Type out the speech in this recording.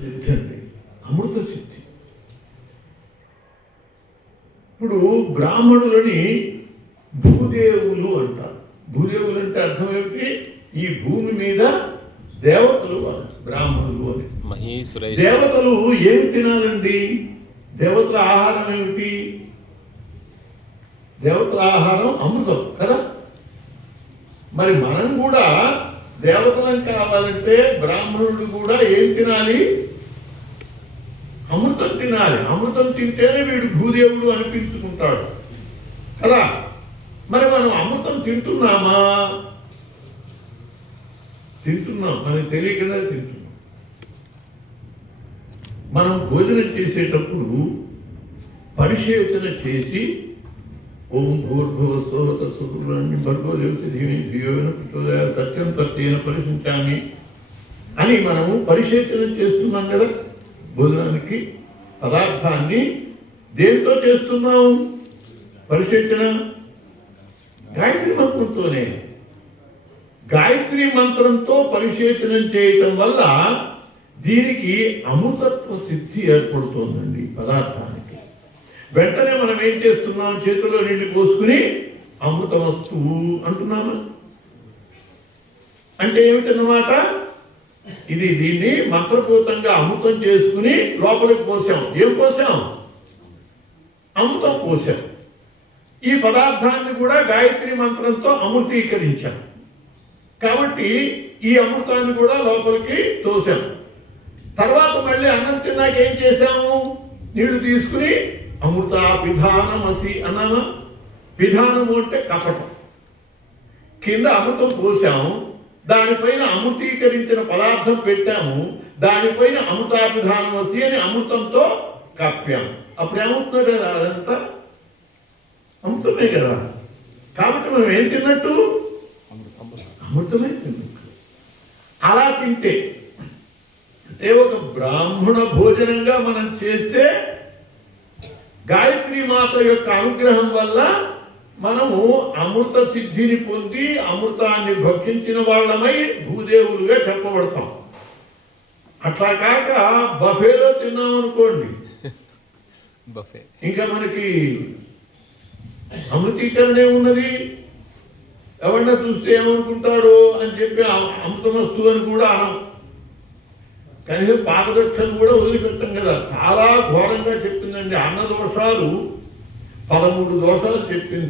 సిద్ధి అండి, అమృత సిద్ధి. ఇప్పుడు బ్రాహ్మణులని భూదేవులు అంటారు. భూదేవులు అంటే అర్థం ఏమిటి? ఈ భూమి మీద దేవతలు బ్రాహ్మణులు అని. దేవతలు ఏమి తినాలండి? దేవతల ఆహారం ఏమిటి? దేవతల ఆహారం అమృతం కదా. మరి మనం కూడా దేవతలను కావాలంటే బ్రాహ్మణుడు కూడా ఏం తినాలి? అమృతం తినాలి. అమృతం తింటేనే వీడు భూదేవుడు అనిపించుకుంటాడు కదా. మరి మనం అమృతం తింటున్నామా? తింటున్నాం, మనకి తెలియకుండా తింటున్నాం. మనం భోజనం చేసేటప్పుడు పరిశేచన చేసి ఓం భూర్భువస్సుః తత్సవితుర్వరేణ్యం భర్గో దేవస్య ధీమహి ధియో యో నః ప్రచోదయాత్ సత్యం తత్తేన పరిశుంచామి అని మనము పరిశేచన చేస్తున్నాం కదా. భోజనానికి పదార్థాన్ని దేంతో చేస్తున్నాం పరిశేచన? గాయత్రి మంత్రంతోనే. గాయత్రి మంత్రంతో పరిశేచనం చేయటం వల్ల దీనికి అమృతత్వ సిద్ధి ఏర్పడుతోందండి పదార్థానికి. వెంటనే మనం ఏం చేస్తున్నాం? చేతుల్లో నీళ్లు పోసుకుని అమృత వస్తువు అంటున్నాము. అంటే ఏమిటన్నమాట? దీన్ని మంత్రపూతంగా అమృతం చేసుకుని లోపలికి పోసాం. ఏం పోసాం? అమృతం పోసాం. ఈ పదార్థాన్ని కూడా గాయత్రి మంత్రంతో అమృతీకరించాం. కాబట్టి ఈ అమృతాన్ని కూడా లోపలికి తోసాం. తర్వాత మళ్ళీ అన్నం తిన్నాక ఏం చేశాము? నీళ్లు తీసుకుని అమృత పిధానమసి అన్నామా? పిధానము అంటే కపటం. కింద అమృతం పోసాము, దానిపైన అమృతీకరించిన పదార్థం పెట్టాము, దానిపైన అమృతాపిధానమసి అని అమృతంతో కప్పాము. అప్పుడు ఏమవుతున్నాడు కదా? అదంతా అమృతమే కదా. కాబట్టి మనం ఏం తిన్నట్టు? అమృతమే తిన్నట్టు. అలా తింటే అంటే ఒక బ్రాహ్మణ భోజనంగా మనం చేస్తే గాయత్రి మాత యొక్క అనుగ్రహం వల్ల మనము అమృత సిద్ధిని పొంది అమృతాన్ని భక్షించిన వాళ్ళమై భూదేవులుగా చెప్పబడతాం. అట్లా కాక బఫేలో తిన్నాం అనుకోండి, ఇంకా మనకి అమృతీకరణే ఉన్నది. ఎవరన్నా చూస్తే ఏమనుకుంటారు అని చెప్పి అమృతమస్తు అని కూడా అనం. కనీసం పాదదక్షలు కూడా వదిలిపెట్టాం కదా. చాలా ఘోరంగా చెప్పిందండి. అన్న దోషాలు 13 దోషాలు చెప్పింది.